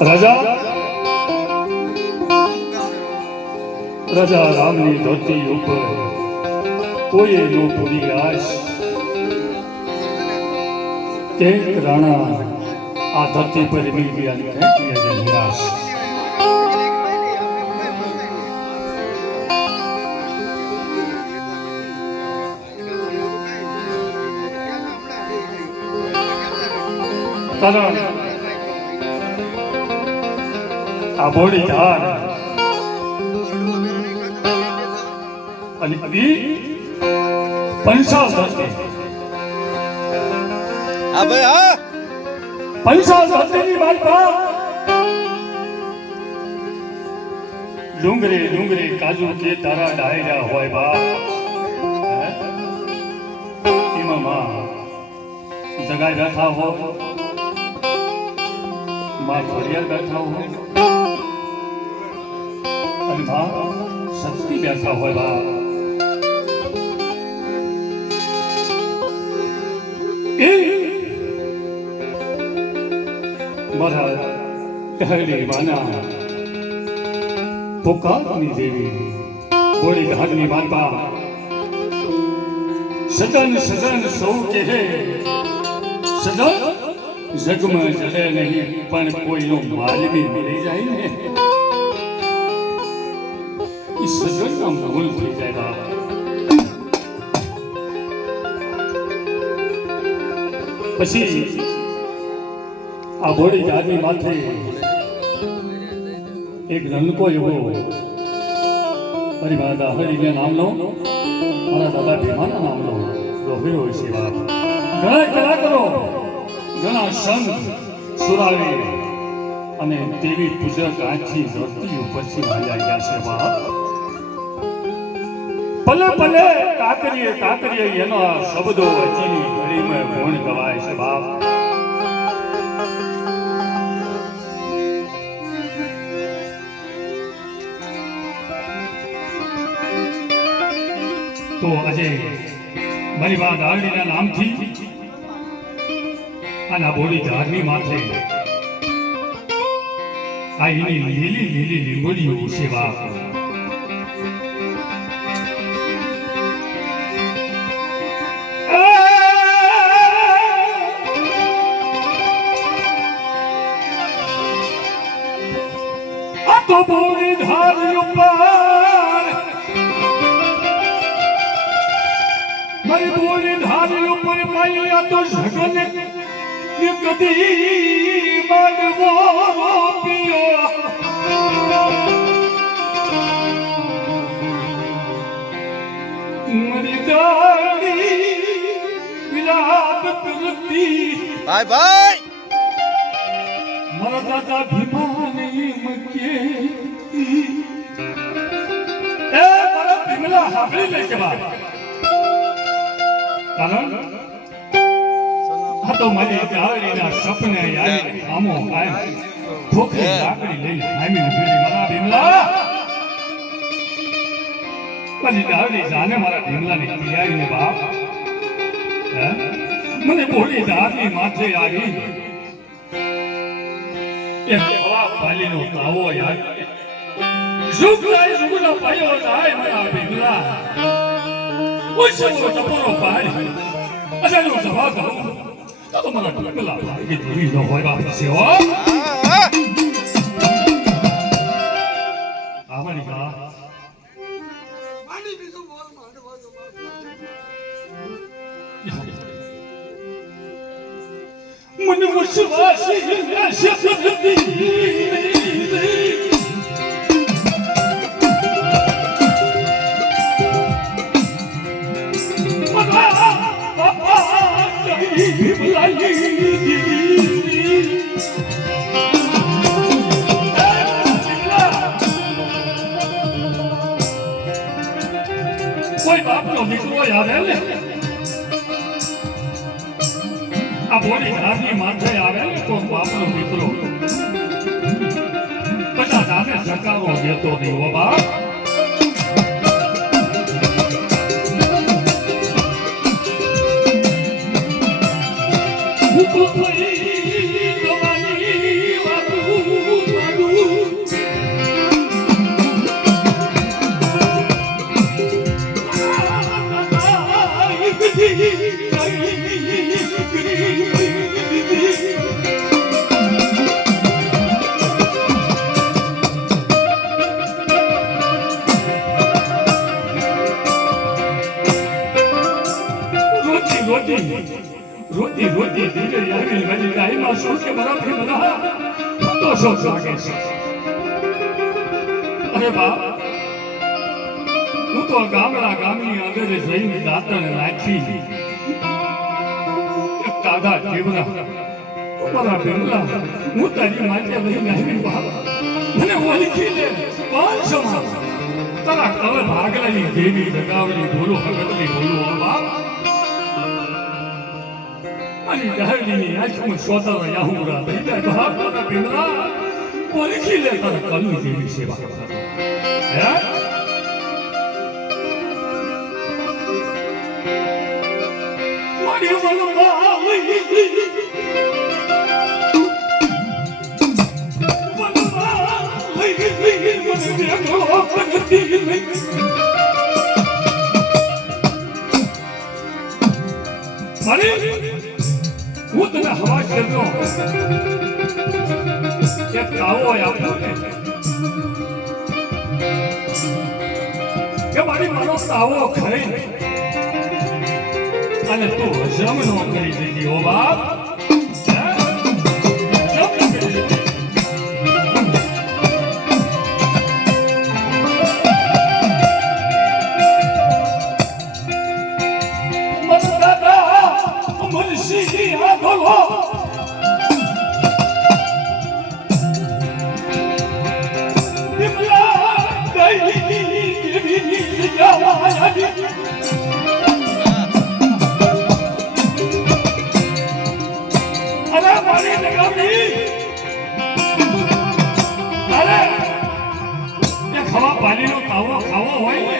રાજા રાજા રામની ધરતી ઉપર કોઈએ નો પૂરી આશ એક રાણા આ ધરતી પર મિલ ગયા ખેંચી આજે નિરાશ કારણ આ બોડી ધાર અને પૈસા ધરતી હા ભાઈ હા પૈસા ધરતીની બાજુ ડુંગરે ડુંગરે કાજુ કે તારા ડાયરા હોય બાપ એમાં માં જગાઈ બેઠા હો માં ઘડિયાળ બેઠા હોય અને માં શક્તિ બેઠા હોય બાપ મારા કહેલી માના પુકારની દેવી બોળી ઘાટની માતા સજન સજન સૌ કહે સજન જગમાં જડે નહીં પણ કોઈનો માલવી મળી જાય ને એ સજનના ભૂલ થઈ જાય બાબા પછી આ બોડી ગાદી માથે એક નનકો એવો મારી માતા હરિને નામનો મારા દાદા ભીમાના નામનો રોહિરો હોય છે બાપ ઘણા કલાકારો ઘણા સંત સુરાવી અને દેવી પૂજક આખી ધરતી ઉપરથી માંડ્યા ગયા છે બાપ ભલે ભલે કાકરીએ કાકરીએ એનો શબ્દો હજીની ઘડીમાં ગુણ ગવાય છે બાપ તો આજે મારી વાત આરડીના નામથી અને આ બોડી ધારની માથે આ એની લીલી લીલી લીંબડીઓ છે બાપ તો બોડી ધારી ઉપર મારી બોડી ધારી ઉપર માયા તો જગન ને કદી માનવો પિયો મારી દાડી વિરાટ કરતી ભાઈ ભાઈ મારા દાદા ભીમાની મકે એ મારા ભીમલા હાબળી લે કે બાપ કારણ આ તો મારી ગાડીના સપને આવી આમો આય ઠોકરી લાકડી લઈને આમીને ભીડી મારા ભીમલા મારી ગાડી જાને મારા ભીમલાની પિયાઈને બાપ મને બોલી ધારની માથે આવી એ હવા પાલીનો તાવો યાદ ઝુગલા પાયો જાય મારા ભીમલા ઓછો ટપોરો પાડી અજાનો જવાબ દઉં તો મને ટકલા લાગી દીવી ન હોય બાપ સેવો આવાની કા માની બીજું બોલ મને વિશ્વાસી કોઈ બાપનો દીકરો યાદ આવે આ બોલી ધારની માથે આવે તો બાપનો દીકરો બધા જાને સરકારો દેતો નહીં હો બાપ હું તો થઈ જવાની વાતું બેટા શું કે મારા ભીમલા તો શોખ લાગે છે અરે બાપ હું તો ગામની અંદર જઈને દાંતણ નાખી દાદા ભીમલા મારા ભીમલા હું તારી માટે લઈને આવી બાપ મને ઓળખી લે કોણ છો તારા કલ ભાગલાની દેવી જગાવલી બોલો ભગતની બોલો બાપ મારી ડાળીની આંખમાં શોધવા યાહુરા થઈ જાય બાપ મારા ભીમલા ઓળખી લે તારા કલની દેવી સેવા હે મારી હું તને હવા શેરનો એક કાવો આપ્યો ને કે મારી મારો કાવો ખાઈ અને તું હજમ નો કરી દેજી ઓ બાપ પાણીનો કાવો ખાવો હોય ને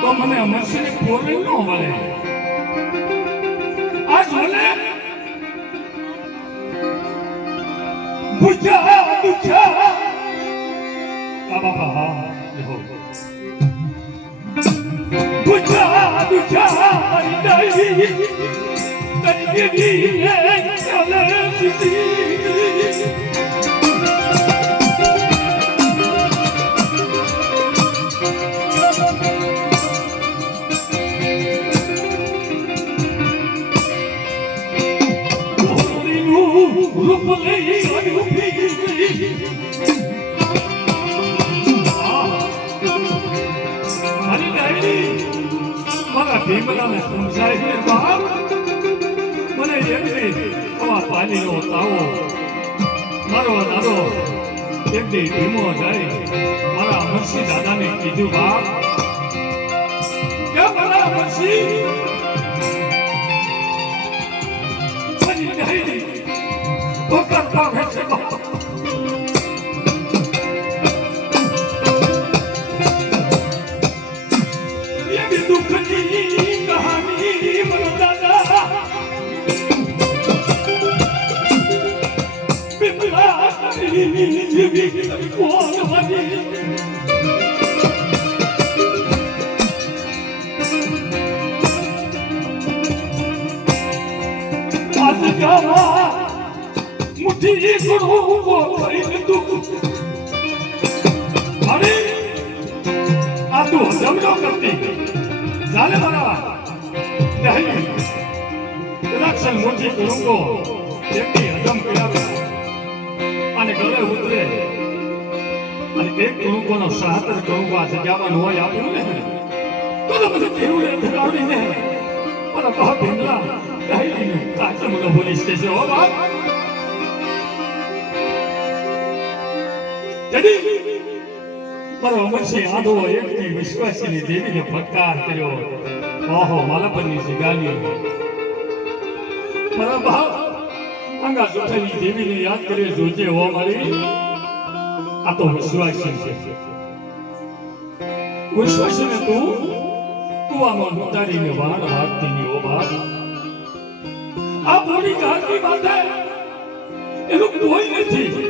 તો મને અમરસિંહ પોરી ન મળે આ જોને બુજા બાબા હા દેખો બુજા ડાઈ તરી ચાલે મારા ભીમલાને સમજાય છે બાપ મને એકદી આવા પાણીનો તાવો મારો દાદો એકદી ભીમો જાય મારા અમરસિંહ દાદાને કીધું બાપ કે મારા અમરસિંહ મને જાય વખત પામે છે બાપ મુઠ્ઠી ગુરુ કરીને તું અરે આ તું જમલો કરતી જાને મારા દક્ષિણ મોટી કુરુંગો એકની હજમ કર્યા અને ગળે ઉતરે અને એક કુરુંગોનો 76 કુરુંગો આ જગ્યામાં હોય આપ્યું ને તો બધું કેવું ધગાડીને મારા બહુ ભીમલા ડાયરીને કાચમનો બોલી સ્ટેશન હો બાપ જડી મારો અમરસિંહ આદો એકની વિશ્વાસીની દેવીને ફટકાર કર્યો ઓહો માલપની સિગાની મારા બાપ અંગા સુઠાની દેવીને યાદ કરે જોજે હો મારી આ તો વિશ્વાસી છે વિશ્વાસીને તું કુવામાં ઉતારીને વાણ વાગતી ની ઓ બાપ આ બોડી ગાંધી માથે એનું કોઈ નથી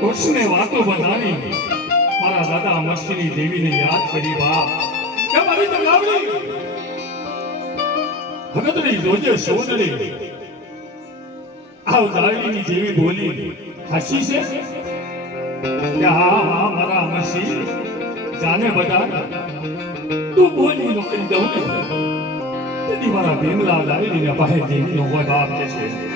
उसने वातों बनानी मारा दादा अमरसिंह देवी ने याद करी बाप क्या मारी तो गावली भगतनी जोजे सोदड़ी आव दाळीनी देवी बोली हसी से क्या हाँ मारा अमरसिंह जाने बता तू बोली नो कहीं जाऊं તેથી મારા ભીમલા લાવીને પાસે દેવીનો હોય બાપ કે છે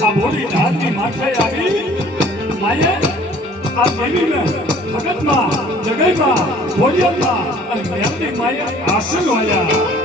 આ મોટી ઢાલની માથે આવી માયે આ દેવીને ભગતમાં જગયમાં ભોળિયામાં અને મેમની માયે આસન વાળ્યા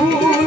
Oh,